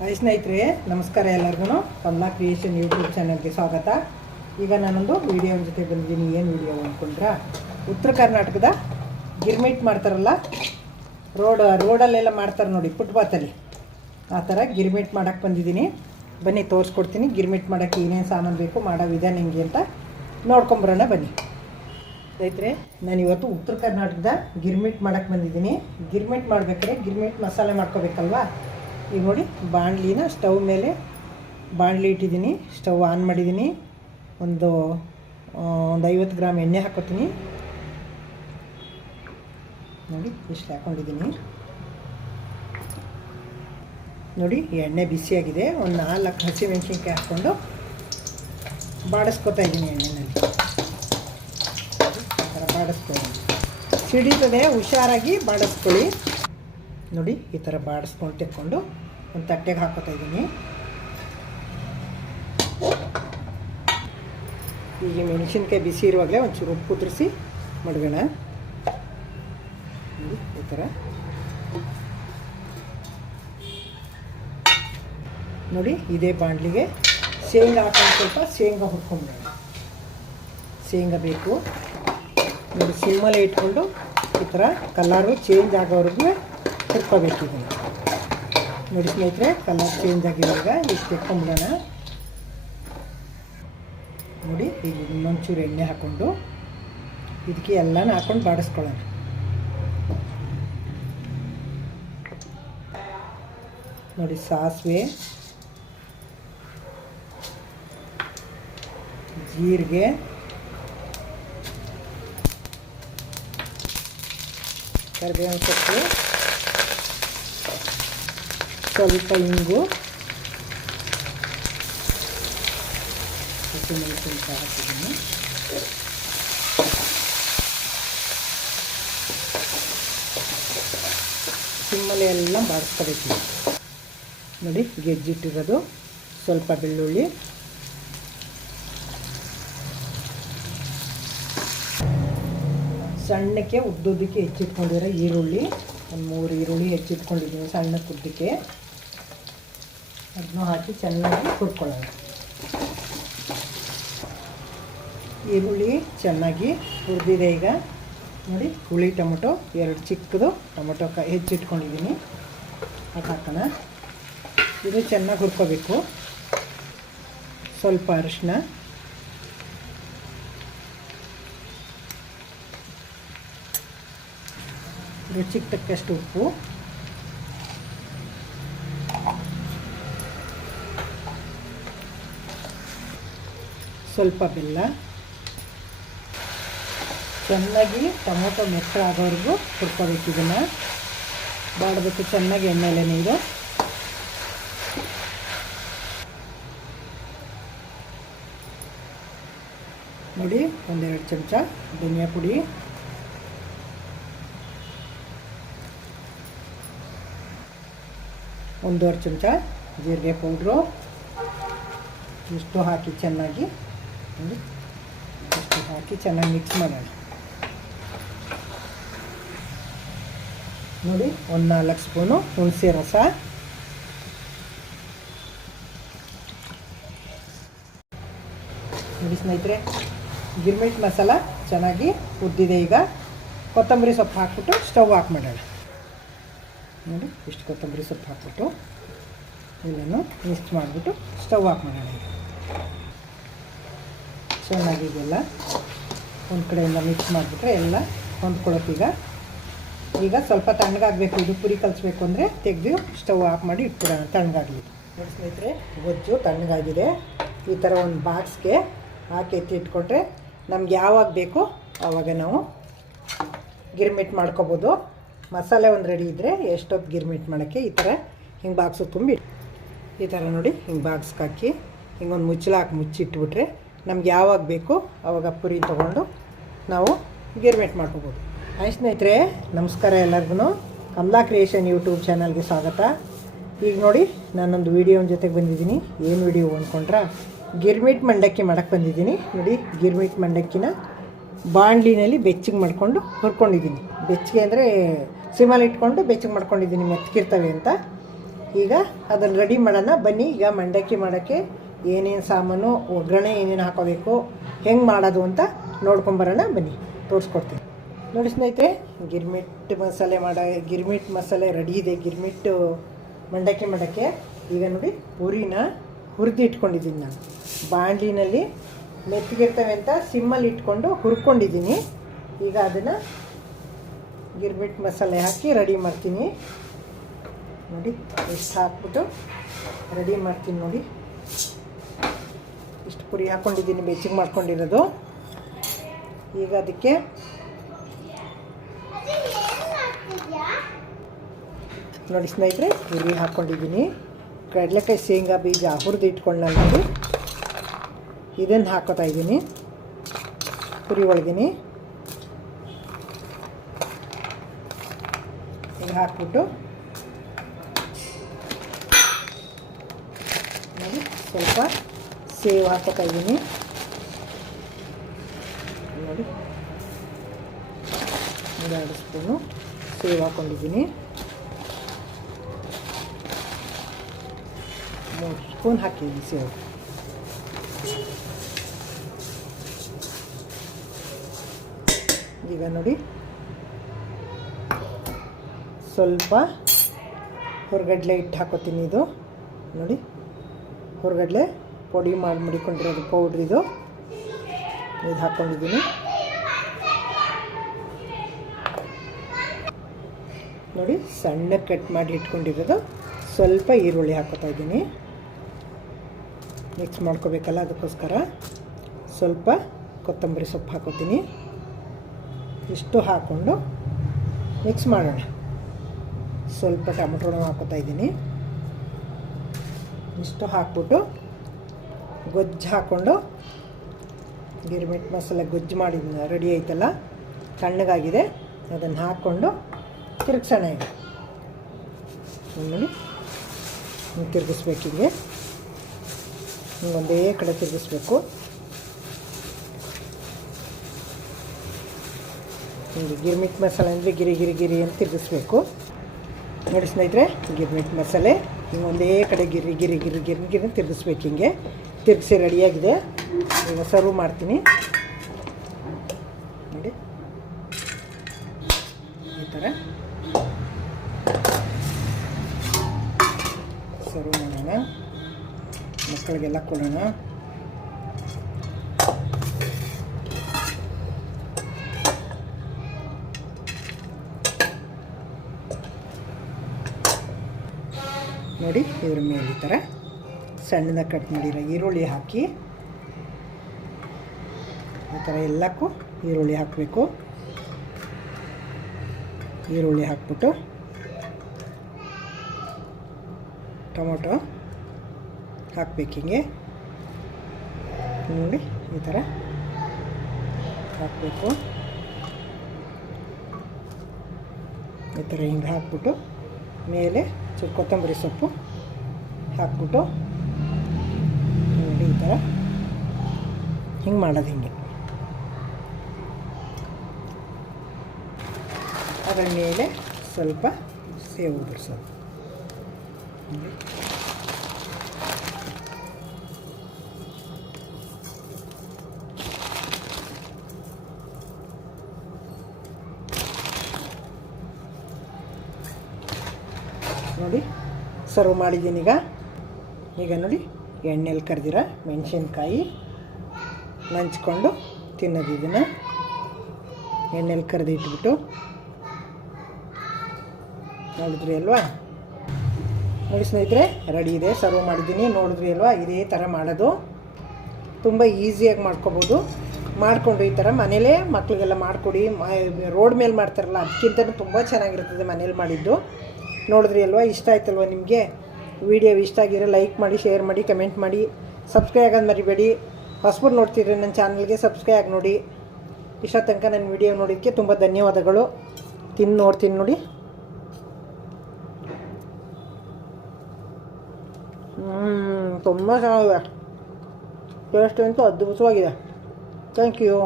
Hi ಸ್ನೇಹಿತರೆ, ನಮಸ್ಕಾರ ಎಲ್ಲರಿಗೂ ಪಲ್ಲ ಕ್ರಿಯೇಷನ್ ಯೂಟ್ಯೂಬ್ ಚಾನಲ್ಗೆ ಸ್ವಾಗತ. ಈಗ ನಾನೊಂದು ವಿಡಿಯೋ ಜೊತೆ ಬಂದಿದ್ದೀನಿ. ಏನು ವಿಡಿಯೋ ಅಂದ್ಕೊಂಡ್ರ ಉತ್ತರ ಕರ್ನಾಟಕದ ಗಿರ್ಮಿಟ್ ಮಾಡ್ತಾರಲ್ಲ, ರೋಡ್, ರೋಡಲ್ಲೆಲ್ಲ ಮಾಡ್ತಾರೆ ನೋಡಿ, ಫುಟ್ಪಾತಲ್ಲಿ. ಆ ಥರ ಗಿರ್ಮಿಟ್ ಮಾಡೋಕ್ಕೆ ಬಂದಿದ್ದೀನಿ. ಬನ್ನಿ, ತೋರಿಸ್ಕೊಡ್ತೀನಿ. ಗಿರ್ಮಿಟ್ ಮಾಡೋಕ್ಕೆ ಏನೇನು ಸಾಮಾನು ಬೇಕು, ಮಾಡೋ ವಿಧಾನ ಹೆಂಗೆ ಅಂತ ನೋಡ್ಕೊಂಬರೋಣ, ಬನ್ನಿ. ಸ್ನೇಹಿತರೆ, ನಾನು ಇವತ್ತು ಉತ್ತರ ಕರ್ನಾಟಕದ ಗಿರ್ಮಿಟ್ ಮಾಡೋಕ್ಕೆ ಬಂದಿದ್ದೀನಿ. ಗಿರ್ಮಿಟ್ ಮಾಡಬೇಕಾದ್ರೆ ಗಿರ್ಮಿಟ್ ಮಸಾಲೆ ಮಾಡ್ಕೋಬೇಕಲ್ವಾ? ಈಗ ನೋಡಿ ಬಾಣಲಿನ ಸ್ಟವ್ ಮೇಲೆ ಬಾಣಲಿ ಇಟ್ಟಿದ್ದೀನಿ, ಸ್ಟವ್ ಆನ್ ಮಾಡಿದ್ದೀನಿ. ಒಂದು ಒಂದು ಐವತ್ತು ಗ್ರಾಮ್ ಎಣ್ಣೆ ಹಾಕೋತೀನಿ. ನೋಡಿ ಇಷ್ಟು ಹಾಕ್ಕೊಂಡಿದ್ದೀನಿ ನೋಡಿ, ಎಣ್ಣೆ ಬಿಸಿಯಾಗಿದೆ. ಒಂದು ನಾಲ್ಕು ಹಸಿಮೆಣ್ಸಿನ್ಕಾಯಿ ಹಾಕ್ಕೊಂಡು ಬಾಡಿಸ್ಕೊತಾ ಇದ್ದೀನಿ ಎಣ್ಣೆನಲ್ಲಿ. ಆ ಥರ ಬಾಡಿಸ್ಕೊಳ್ಳಿ. ಸಿಡಿತದೆ, ಹುಷಾರಾಗಿ ಬಾಡಿಸ್ಕೊಳ್ಳಿ. ನೋಡಿ, ಈ ಥರ ಬಾಡಿಸ್ಕೊಂಡು ತೆಕ್ಕೊಂಡು ಒಂದು ತಟ್ಟೆಗೆ ಹಾಕೋತಾ ಇದ್ದೀನಿ. ಈಗ ಮೆಣಸಿನ್ಕಾಯಿ ಬಿಸಿ ಇರುವಾಗಲೇ ಒಂಚೂರು ಉಪ್ಪು ಕುದಿರಿಸಿ ಮಡಗೋಣ. ಈ ಥರ ನೋಡಿ, ಇದೇ ಬಾಣಲಿಗೆ ಶೇಂಗಾ ಹಾಕೊಂಡು ಸ್ವಲ್ಪ ಶೇಂಗಾ ಹುರ್ಕೊಂಬಿಡೋಣ ಶೇಂಗಾ ಬೇಕು. ನೋಡಿ, ಸಿಮ್ಮಲ್ಲೇ ಇಟ್ಕೊಂಡು ಈ ಥರ ಕಲ್ಲರು ಚೇಂಜ್ ಆಗೋವರೆಗೂ ಹುರ್ಕೋಬೇಕು ಇದನ್ನು ನೋಡಿ ಸ್ನೇಹಿತರೆ ಕಲರ್ ಚೇಂಜ್ ಆಗಿರುವಾಗ ಇಷ್ಟು ಎತ್ಕೊಂಬಿಡೋಣ ನೋಡಿ ಈಗ ಇನ್ನೊಂಚೂರು ಎಣ್ಣೆ ಹಾಕ್ಕೊಂಡು ಇದಕ್ಕೆ ಎಲ್ಲನೂ ಹಾಕೊಂಡು ಬಾಡಿಸ್ಕೊಳ್ಳೋಣ. ನೋಡಿ, ಸಾಸಿವೆ, ಜೀರಿಗೆ, ಕರಿಬೇವಿನ ಸೊಪ್ಪು. ಸ್ವಲ್ಪ ಇಂಗು. ಹಸಿಮೆಣಸಿನ್ಕಾಯಿ ಹಾಕಿದ್ದೀನಿ. ಎಲ್ಲ ಬಾಡಿಸ್ಕೋಬೇಕು ನೋಡಿ, ಗೆಜ್ಜಿಟ್ಟಿರೋದು. ಸ್ವಲ್ಪ ಬೆಳ್ಳುಳ್ಳಿ. ಸಣ್ಣಕ್ಕೆ ಉದ್ದುದ್ದಕ್ಕೆ ಹೆಚ್ಚಿಟ್ಕೊಂಡಿರೋ ಈರುಳ್ಳಿ. ಒಂದು ಮೂರು ಈರುಳ್ಳಿ ಹೆಚ್ಚಿಟ್ಕೊಂಡಿದ್ದೀನಿ ಸಣ್ಣಕ್ಕೆ ಉದ್ದಕ್ಕೆ ಅದನ್ನು ಹಾಕಿ ಚೆನ್ನಾಗಿ ಹುರ್ಕೊಳ್ಳೋಣ ಈರುಳ್ಳಿ ಚೆನ್ನಾಗಿ ಹುರಿದಿದೆ ಈಗ. ನೋಡಿ, ಹುಳಿ ಟೊಮೊಟೊ, ಎರಡು ಚಿಕ್ಕದು ಟೊಮೊಟೊ ಕ, ಹೆಚ್ಚಿಟ್ಕೊಂಡಿದ್ದೀನಿ. ಅದು ಹಾಕೋಣ. ಇದು ಚೆನ್ನಾಗಿ ಹುರ್ಕೋಬೇಕು. ಸ್ವಲ್ಪ ಅರಿಶಿನ ರುಚಿಗೆ ತಕ್ಕಷ್ಟು ಉಪ್ಪು. ಸ್ವಲ್ಪ ಬೆಲ್ಲ. ಚೆನ್ನಾಗಿ ಟೊಮೊಟೊ ಮೆತ್ತ ಆಗೋವರೆಗೂ ಹುರ್ಕೋಬೇಕು ಇದನ್ನು. ಬಾಡಬೇಕು ಚೆನ್ನಾಗಿ ಎಣ್ಣೆಲೆ ನೀರು. ನೋಡಿ, ಒಂದೆರಡು ಚಮಚ ಧನಿಯಾ ಪುಡಿ. ಒಂದೂವರೆ ಚಮಚ ಜೀರಿಗೆ ಪೌಡ್ರು. ಇಷ್ಟು ಹಾಕಿ ಚೆನ್ನಾಗಿ ಹಾಕಿ ಚೆನ್ನಾಗಿ ಮಿಕ್ಸ್ ಮಾಡೋಣ. ನೋಡಿ, ಒಂದು ನಾಲ್ಕು ಸ್ಪೂನು ಹುಣಸೆ ರಸ. ನೋಡಿ ಸ್ನೇಹಿತರೆ, ಗಿರ್ಮಿಟ್ ಮಸಾಲ ಚೆನ್ನಾಗಿ ಉದ್ದಿದೆ ಈಗ. ಕೊತ್ತಂಬರಿ ಸೊಪ್ಪು ಹಾಕ್ಬಿಟ್ಟು ಸ್ಟವ್ ಆಫ್ ಮಾಡೋಣ. ನೋಡಿ, ಇಷ್ಟು ಕೊತ್ತಂಬರಿ ಸೊಪ್ಪು ಹಾಕ್ಬಿಟ್ಟು ಎಲ್ಲನೂ ಮಿಕ್ಸ್ ಮಾಡಿಬಿಟ್ಟು ಸ್ಟವ್ ಆಫ್ ಮಾಡೋಣ ಚೆನ್ನಾಗಿ ಇದೆಲ್ಲ ಒಂದು ಕಡೆಯಿಂದ ಮಿಕ್ಸ್ ಮಾಡಿಬಿಟ್ರೆ ಎಲ್ಲ ಹೊಂದ್ಕೊಳಕ್ಕೆ ಈಗ. ಸ್ವಲ್ಪ ತಣ್ಣಗಾಗಬೇಕು, ಇದು ಪುರಿ ಕಲಿಸ್ಬೇಕು ಅಂದರೆ ತೆಗೆದು ಸ್ಟವ್ ಆಫ್ ಮಾಡಿ ಇಟ್ಬಿಡೋಣ, ತಣ್ಣಗಾಗಲಿ. ನೋಡಿ ಸ್ನೇಹಿತರೆ, ಗೊಜ್ಜು ತಣ್ಣಗಾಗಿದೆ. ಈ ಥರ ಒಂದು ಬಾಕ್ಸ್ಗೆ ಹಾಕಿ ಎತ್ತಿ ಇಟ್ಕೊಟ್ರೆ ನಮ್ಗೆ ಯಾವಾಗ ಬೇಕೋ ಆವಾಗ ನಾವು ಗಿರ್ಮಿಟ್ ಮಾಡ್ಕೊಬೋದು. ಮಸಾಲೆ ಒಂದು ರೆಡಿ ಇದ್ದರೆ ಎಷ್ಟೊತ್ತು ಗಿರ್ಮಿಟ್ ಮಾಡೋಕ್ಕೆ ಈ ಥರ ಹಿಂಗೆ ಬಾಕ್ಸು ತುಂಬಿ. ಈ ಥರ ನೋಡಿ ಹಿಂಗೆ ಬಾಕ್ಸ್ಗೆ ಹಾಕಿ ಹಿಂಗೊಂದು ಮುಚ್ಚಲ ಹಾಕಿ ಮುಚ್ಚಿಟ್ಬಿಟ್ರೆ ನಮ್ಗೆ ಯಾವಾಗ ಬೇಕು ಆವಾಗ ಪುರಿ ತೊಗೊಂಡು ನಾವು ಗಿರ್ಮಿಟ್ ಮಾಡ್ಕೋಬೋದು. ಹಾಯ್ ಸ್ನೇಹಿತರೆ, ನಮಸ್ಕಾರ ಎಲ್ಲರಿಗೂ ಕಮಲಾ ಕ್ರಿಯೇಷನ್ ಯೂಟ್ಯೂಬ್ ಚಾನಲ್ಗೆ ಸ್ವಾಗತ. ಈಗ ನೋಡಿ, ನಾನೊಂದು ವೀಡಿಯೋನ ಜೊತೆಗೆ ಬಂದಿದ್ದೀನಿ. ಏನು ವೀಡಿಯೋ ಅಂದ್ಕೊಂಡ್ರೆ ಗಿರ್ಮಿಟ್ ಮಂಡಕ್ಕಿ ಮಾಡೋಕ್ಕೆ ಬಂದಿದ್ದೀನಿ. ನೋಡಿ, ಗಿರ್ಮಿಟ್ ಮಂಡಕ್ಕಿನ ಬಾಣಲಿನಲ್ಲಿ ಬೆಚ್ಚಗೆ ಮಾಡಿಕೊಂಡು ಹುರ್ಕೊಂಡಿದ್ದೀನಿ. ಬೆಚ್ಚಗೆ ಅಂದರೆ ಸಿಮಲ್ಲಿ ಇಟ್ಕೊಂಡು ಬೆಚ್ಚಗೆ ಮಾಡ್ಕೊಂಡಿದ್ದೀನಿ ಮೆತ್ತಗಿರ್ತವೆ ಅಂತ. ಈಗ ಅದನ್ನು ರೆಡಿ ಮಾಡೋಣ. ಬನ್ನಿ, ಈಗ ಮಂಡಕ್ಕಿ ಮಾಡೋಕ್ಕೆ ಏನೇನು ಸಾಮಾನು ಒಗ್ಗರಣೆ ಏನೇನು ಹಾಕೋಬೇಕು, ಹೆಂಗೆ ಮಾಡೋದು ಅಂತ ನೋಡ್ಕೊಂಬರೋಣ ಬನ್ನಿ. ತೋರಿಸ್ಕೊಡ್ತೀನಿ. ನೋಡಿ ಸ್ನೇಹಿತರೆ, ಗಿರ್ಮಿಟ್ ಮಸಾಲೆ ಮಾಡೋ, ಗಿರ್ಮಿಟ್ ಮಸಾಲೆ ರೆಡಿ ಇದೆ. ಗಿರ್ಮಿಟ್ಟು ಮಂಡಕ್ಕಿ ಮಂಡಕ್ಕೆ. ಈಗ ನೋಡಿ ಪೂರಿನ ಹುರಿದು ಇಟ್ಕೊಂಡಿದ್ದೀನಿ ನಾನು. ಬಾಣಲಿನಲ್ಲಿ ಮೆತ್ತಿಗಿರ್ತವೆ ಅಂತ ಸಿಮ್ಮಲ್ಲಿ ಇಟ್ಕೊಂಡು ಹುರ್ಕೊಂಡಿದ್ದೀನಿ. ಈಗ ಅದನ್ನು ಗಿರ್ಮಿಟ್ ಮಸಾಲೆ ಹಾಕಿ ರೆಡಿ ಮಾಡ್ತೀನಿ. ನೋಡಿ ಎಷ್ಟು ಹಾಕ್ಬಿಟ್ಟು ರೆಡಿ ಮಾಡ್ತೀನಿ ನೋಡಿ. ಇಷ್ಟು ಪುರಿ ಹಾಕ್ಕೊಂಡಿದ್ದೀನಿ ಬೆಚ್ಚಿಗೆ ಮಾಡ್ಕೊಂಡಿರೋದು. ಈಗ ಅದಕ್ಕೆ ನೋಡಿ ಸ್ನೇಹಿತರೆ ಪುರಿ ಹಾಕ್ಕೊಂಡಿದ್ದೀನಿ ಕಡಲೆಕಾಯಿ ಶೇಂಗಾ ಬೀಜ ಹುರಿದು ಇಟ್ಕೊಂಡು ಇದನ್ನು ಹಾಕೋತಾ ಇದ್ದೀನಿ. ಪುರಿ ಒಳಗಿನಿ. ಈಗ ಹಾಕ್ಬಿಟ್ಟು ಸ್ವಲ್ಪ ಸೇವ್ ಹಾಕೋತಾ ನೋಡಿ ಒಂದೆರಡು ಸ್ಪೂನು ಸೇವ್ ಹಾಕೊಂಡಿದ್ದೀನಿ ಮೂರು ಸ್ಪೂನ್ ಹಾಕಿದ್ದೀನಿ ಸೇವ್ ಈಗ ನೋಡಿ, ಸ್ವಲ್ಪ ಹುರ್ಗಡ್ಲೆ ಹಿಟ್ಟು ಹಾಕೋತೀನಿ ಇದು. ನೋಡಿ, ಹುರ್ಗಡ್ಲೆ ಪುಡಿ ಮಾಡಿ ಮಡಿಕೊಂಡಿರೋದು ಪೌಡ್ರ್ ಇದು. ಇದು ಹಾಕ್ಕೊಂಡಿದ್ದೀನಿ ನೋಡಿ, ಸಣ್ಣ ಕಟ್ ಮಾಡಿ ಇಟ್ಕೊಂಡಿರೋದು. ಸ್ವಲ್ಪ ಈರುಳ್ಳಿ ಹಾಕೋತಾ ಇದ್ದೀನಿ. ಮಿಕ್ಸ್ ಮಾಡ್ಕೋಬೇಕಲ್ಲ ಅದಕ್ಕೋಸ್ಕರ. ಸ್ವಲ್ಪ ಕೊತ್ತಂಬರಿ ಸೊಪ್ಪು ಹಾಕೋತೀನಿ. ಇಷ್ಟು ಹಾಕ್ಕೊಂಡು ಮಿಕ್ಸ್ ಮಾಡೋಣ. ಸ್ವಲ್ಪ ಟೊಮೆಟೊನೂ ಹಾಕೋತಾ ಇದ್ದೀನಿ. ಇಷ್ಟು ಹಾಕ್ಬಿಟ್ಟು ಗೊಜ್ಜು ಹಾಕ್ಕೊಂಡು ಗಿರ್ಮಿಟ್ ಮಸಾಲೆ ಗೊಜ್ಜು ಮಾಡಿದ ರೆಡಿ ಆಯ್ತಲ್ಲ? ತಣ್ಣಗಾಗಿದೆ. ಅದನ್ನು ಹಾಕ್ಕೊಂಡು ತಿರುಗ್ಸೋಣ ಈಗ. ನೋಡಿ ತಿರುಗಿಸ್ಬೇಕು ಹಿಂಗೆ. ಹಿಂಗೆ ಒಂದೇ ಕಡೆ ತಿರುಗಿಸ್ಬೇಕು. ಹಿಂಗೆ ಗಿರ್ಮಿಟ್ ಮಸಾಲೆ ಅಂದರೆ ಗಿರಿ ಗಿರಿ ಗಿರಿ ಅಂತ ತಿರುಗಿಸ್ಬೇಕು. ನೋಡಿ ಸ್ನೇಹಿತರೆ, ಗಿರ್ಮಿಟ್ ಮಸಾಲೆ. ಹಿಂಗೆ ಒಂದೇ ಕಡೆ ಗಿರಿ ಗಿರಿ ಗಿರಿ ಗಿರಿ ಗಿರಿ ತಿರುಗಿಸ್ಬೇಕು ಹಿಂಗೆ. ತಿರುಗಿಸಿ ರೆಡಿಯಾಗಿದೆ ಈಗ ಸರ್ವ್ ಮಾಡ್ತೀನಿ. ನೋಡಿ. ಈ ಥರ ಸರ್ವ್ ಮಾಡೋಣ. ಮಕ್ಕಳಿಗೆಲ್ಲ ಕೊಡೋಣ. ನೋಡಿ ಇದ್ರ ಮೇಲೆ ಈ ಥರ ಸಣ್ಣದಾಗಿ ಕಟ್ ಮಾಡಿರೋ ಈರುಳ್ಳಿ ಹಾಕಿ. ಆ ಥರ ಎಲ್ಲಕ್ಕೂ ಈರುಳ್ಳಿ ಹಾಕಬೇಕು. ಈರುಳ್ಳಿ ಹಾಕ್ಬಿಟ್ಟು ಟೊಮೊಟೊ ಹಾಕ್ಬೇಕು ಹಿಂಗೆ. ನೋಡಿ ಈ ಥರ ಹಾಕಬೇಕು. ಈ ಥರ ಹಿಂಗೆ ಹಾಕ್ಬಿಟ್ಟು ಮೇಲೆ ಸ್ವಲ್ಪ ಕೊತ್ತಂಬರಿ ಸೊಪ್ಪು ಹಾಕ್ಬಿಟ್ಟು ಹಿಂಗೆ ಮಾಡೋದು ಹಿಂಗೆ. ಅದರ ಮೇಲೆ ಸ್ವಲ್ಪ ಸೇವು ಉದುರಿಸೋದು ನೋಡಿ. ನೋಡಿ ಸರ್ವ್ ಮಾಡಿದ್ದೀನಿ ಈಗ. ಈಗ ನೋಡಿ. ಎಣ್ಣೆಲಿ ಕರೆದಿರ ಮೆಣಸಿನ್ಕಾಯಿ ನಂಚ್ಕೊಂಡು ತಿನ್ನೋದು ಇದನ್ನು. ಎಣ್ಣೆಲಿ ಕರೆದು ಇಟ್ಬಿಟ್ಟು. ನೋಡಿದ್ರಿ ಅಲ್ವಾ? ನೋಡಿ ಸ್ನೇಹಿತರೆ, ರೆಡಿ ಇದೆ, ಸರ್ವ್ ಮಾಡಿದ್ದೀನಿ. ನೋಡಿದ್ರಿ ಅಲ್ವಾ? ಇದೇ ಥರ ಮಾಡೋದು. ತುಂಬ ಈಸಿಯಾಗಿ ಮಾಡ್ಕೊಬೋದು. ಮಾಡಿಕೊಂಡು ಈ ಥರ ಮನೇಲೇ ಮಕ್ಕಳಿಗೆಲ್ಲ ಮಾಡಿಕೊಡಿ. ರೋಡ್ ಮೇಲೆ ಮಾಡ್ತಾರಲ್ಲ ಅದಕ್ಕಿಂತ ತುಂಬ ಚೆನ್ನಾಗಿರ್ತದೆ ಮನೇಲಿ ಮಾಡಿದ್ದು. ನೋಡಿದ್ರಿ ಅಲ್ವಾ? ಇಷ್ಟ ಆಯ್ತಲ್ವ ನಿಮಗೆ? ವಿಡಿಯೋ ಇಷ್ಟ ಆಗಿರೋ ಲೈಕ್ ಮಾಡಿ, ಶೇರ್ ಮಾಡಿ, ಕಮೆಂಟ್ ಮಾಡಿ. ಸಬ್ಸ್ಕ್ರೈಬ್ ಆಗೋದು ಮರಿಬೇಡಿ. ಹೊಸಬರು ನೋಡ್ತಿದ್ರೆ ನನ್ನ ಚಾನಲ್ಗೆ ಸಬ್ಸ್ಕ್ರೈಬ್ ಆಗಿ ನೋಡಿ. ಇಷ್ಟ ತನಕ ನನ್ನ ವಿಡಿಯೋ ನೋಡೋದಕ್ಕೆ ತುಂಬ ಧನ್ಯವಾದಗಳು. ತಿಂದು ನೋಡ್ತೀನಿ ನೋಡಿ. ತುಂಬ ಚೆನ್ನಾಗಿದೆ. ಟೇಸ್ಟ್ ಅಂತೂ ಅದ್ಭುತವಾಗಿದೆ. Thank you